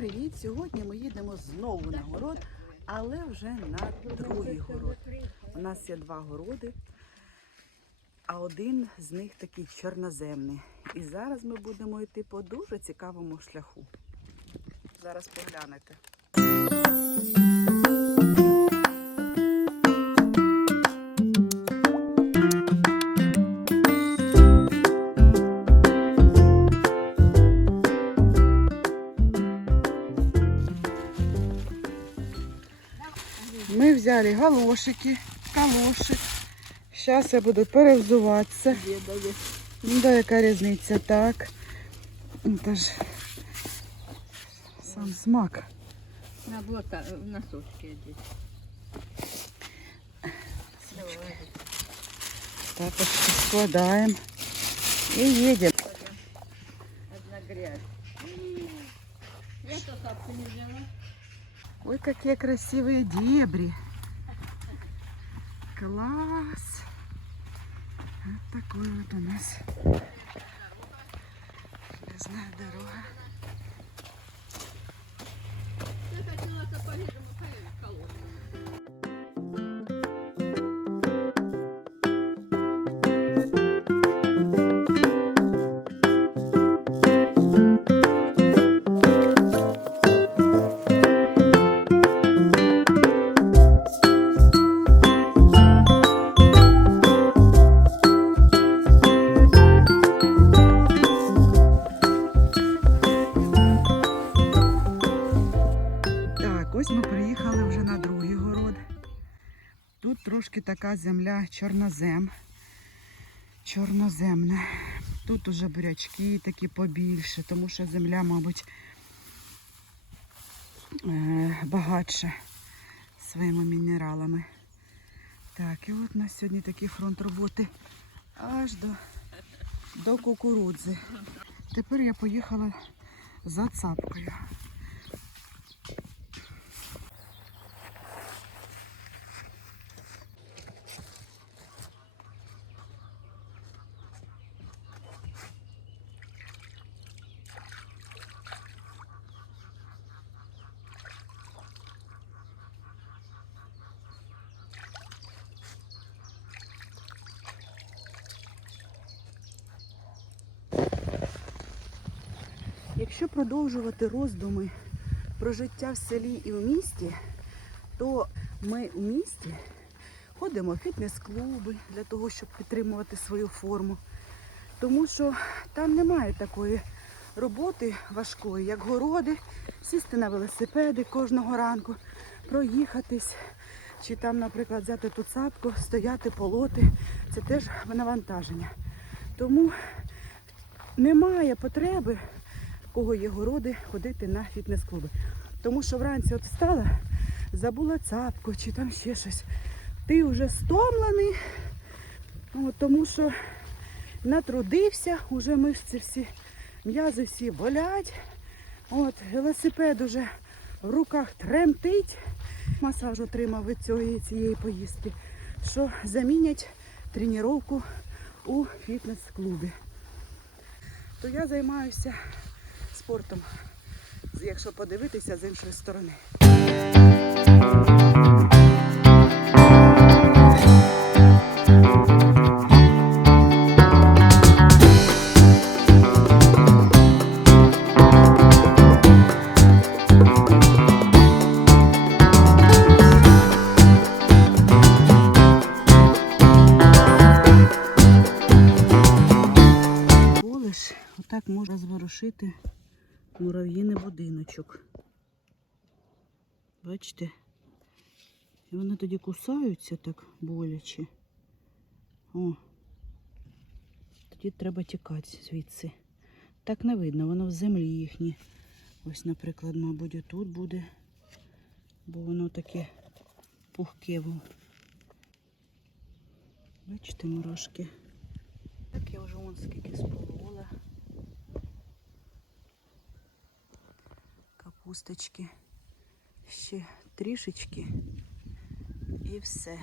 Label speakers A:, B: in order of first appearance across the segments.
A: привіт! Сьогодні ми їдемо знову на город, але вже на другий город. У нас є два городи, а один з них такий чорноземний. І зараз ми будемо йти по дуже цікавому шляху. Зараз поглянете. Ми взяли галошики, калоши. Зараз я буду перевзуватися. Ну, да, яка різниця, так. Ну, Це ж сам смак.
B: На бота, в носочки одеть.
A: Так, ось складаємо і їдемо.
B: Одна грязь. Я то сапку не взяла.
A: Ой, какие красивые дебри. Класс. Вот такой вот у нас железная дорога.
B: Я хотела сапоги,
A: вже на другий город. Тут трошки така земля чорнозем. Чорноземна. Тут уже бурячки такі побільше, тому що земля, мабуть, е, багатша своїми мінералами. Так, і от у нас сьогодні такий фронт роботи аж до, до кукурудзи. Тепер я поїхала за цапкою. Якщо продовжувати роздуми про життя в селі і в місті, то ми у місті ходимо в фітнес-клуби для того, щоб підтримувати свою форму. Тому що там немає такої роботи важкої, як городи, сісти на велосипеди кожного ранку, проїхатись, чи там, наприклад, взяти ту цапку, стояти, полоти. Це теж навантаження. Тому немає потреби кого є городи, ходити на фітнес-клуби. Тому що вранці от встала, забула цапку чи там ще щось. Ти вже стомлений, от, тому що натрудився, вже мишці всі, м'язи всі болять. От, велосипед уже в руках тремтить. Масаж отримав від цієї, цієї поїздки, що замінять тренування у фітнес-клубі. То я займаюся спортом, якщо подивитися з іншої сторони. Отак можна зворушити мурав'їний будиночок. Бачите? І вони тоді кусаються так боляче. О. Тоді треба тікати звідси. Так не видно, воно в землі їхні. Ось, наприклад, мабуть, отут буде. Бо воно таке пухке. Бачите, мурашки. Так я вже вон скільки сполола. капусточки. Ще трішечки і все.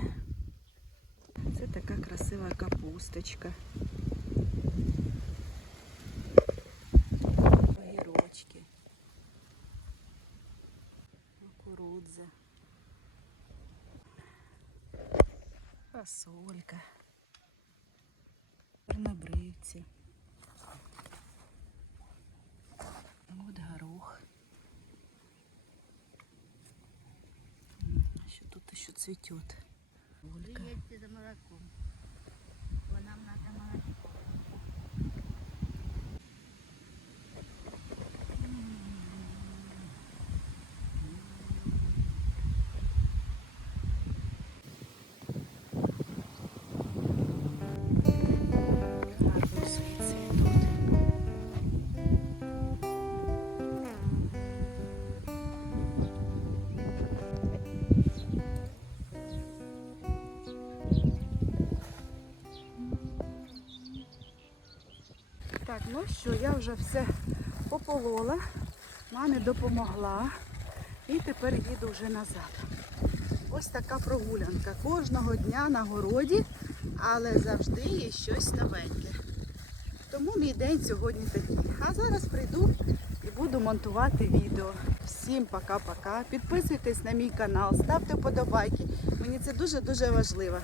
A: Це така красива капусточка. Огірочки. Кукурудза. Фасолька. Чорнобривці. А цветет. тут ще цвітет?
B: За молоком. Вам надо молоко.
A: Що, я вже все пополола, мамі допомогла і тепер їду вже назад. Ось така прогулянка. Кожного дня на городі, але завжди є щось новеньке. Тому мій день сьогодні такий. А зараз прийду і буду монтувати відео. Всім пока-пока. Підписуйтесь на мій канал, ставте вподобайки. Мені це дуже-дуже важливо.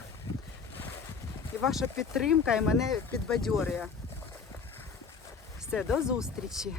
A: І ваша підтримка і мене підбадьорює. Все, до зустрічі!